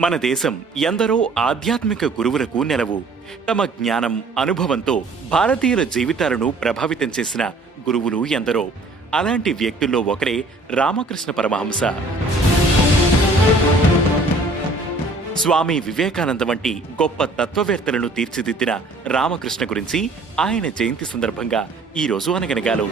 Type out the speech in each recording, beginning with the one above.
మన దేశం ఎందరో ఆధ్యాత్మిక గురువులకు నెలవు. తమ జ్ఞానం అనుభవంతో భారతీయుల జీవితాలను ప్రభావితం చేసిన గురువులు ఎందరో. అలాంటి వ్యక్తుల్లో ఒకరే రామకృష్ణ పరమహంస. స్వామి వివేకానంద వంటి గొప్ప తత్వవేత్తలను తీర్చిదిద్దిన రామకృష్ణ గురించి ఆయన జయంతి సందర్భంగా ఈ రోజు అనగనగాలో.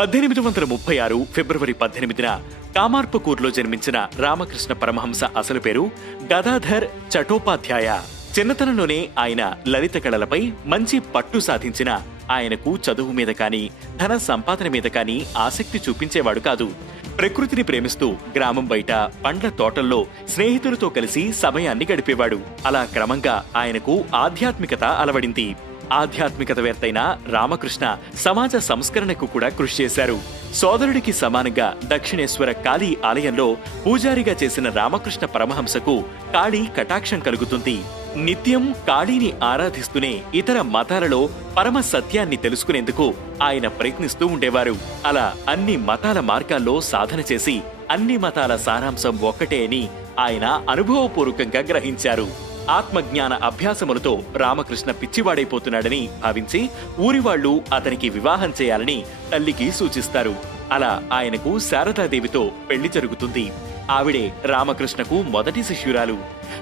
పద్దెనిమిది వందల ముప్పై ఆరు ఫిబ్రవరి పద్దెనిమిదిన కామార్పకూర్లో జన్మించిన రామకృష్ణ పరమహంస అసలు పేరు గదాధర్ చటోపాధ్యాయ. చిన్నతనంలోనే ఆయన లలిత కళలపై మంచి పట్టు సాధించిన ఆయనకు చదువు మీద కానీ ధన సంపాదన మీద కానీ ఆసక్తి చూపించేవాడు కాదు. ప్రకృతిని ప్రేమిస్తూ గ్రామం బయట పండ్ల తోటల్లో స్నేహితులతో కలిసి సమయాన్ని గడిపేవాడు. అలా క్రమంగా ఆయనకు ఆధ్యాత్మికత అలవడింది. ఆధ్యాత్మికతవేత్తైన రామకృష్ణ సమాజ సంస్కరణకు కూడా కృషి చేశారు. సోదరుడికి సమానంగా దక్షిణేశ్వర కాళీ ఆలయంలో పూజారిగా చేసిన రామకృష్ణ పరమహంసకు కాళీ కటాక్షం కలుగుతుంది. నిత్యం కాళీని ఆరాధిస్తూనే ఇతర మతాలలో పరమ సత్యాన్ని తెలుసుకునేందుకు ఆయన ప్రయత్నిస్తూ ఉండేవారు. అలా అన్ని మతాల మార్గాల్లో సాధన చేసి అన్ని మతాల సారాంశం ఒక్కటే అని ఆయన అనుభవపూర్వకంగా గ్రహించారు. ఆత్మజ్ఞాన అభ్యాసములతో రామకృష్ణ పిచ్చివాడైపోతున్నాడని భావించి ఊరివాళ్ళు అతనికి వివాహం చేయాలని తల్లికి సూచిస్తారు. అలా ఆయనకు శారదాదేవితో పెళ్ళి జరుగుతుంది. ఆవిడే రామకృష్ణకు మొదటి శిష్యురాలు.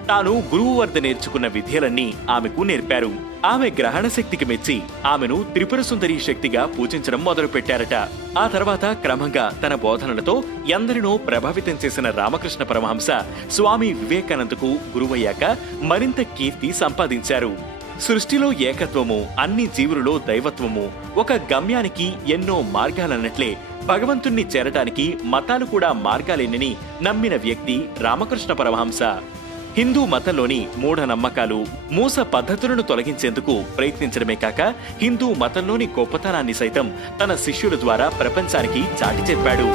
తాను గురువు వద్ద నేర్చుకున్న విద్యలన్నీ ఆమెకు నేర్పారు. ఆమె గ్రహణ శక్తికి మెచ్చి ఆమెను త్రిపుర సుందరి శక్తిగా పూజించడం మొదలుపెట్టారట. ఆ తర్వాత క్రమంగా తన బోధనలతో ఎందరినో ప్రభావితం చేసిన రామకృష్ణ పరమహంస స్వామి వివేకానందకు గురువయ్యాక మరింత కీర్తి సంపాదించారు. సృష్టిలో ఏకత్వము అన్ని జీవులలో దైవత్వము. ఒక గమ్యానికి ఎన్నో మార్గాలన్నట్లే భగవంతుణ్ణి చేరటానికి మతాలు కూడా మార్గాలేనని నమ్మిన వ్యక్తి రామకృష్ణ పరమహంస. హిందూ మతంలోని మూఢ నమ్మకాలు మూస పద్ధతులను తొలగించేందుకు ప్రయత్నించడమే కాక హిందూ మతంలోని గొప్పతనాన్ని సైతం తన శిష్యుల ద్వారా ప్రపంచానికి చాటి చెప్పాడు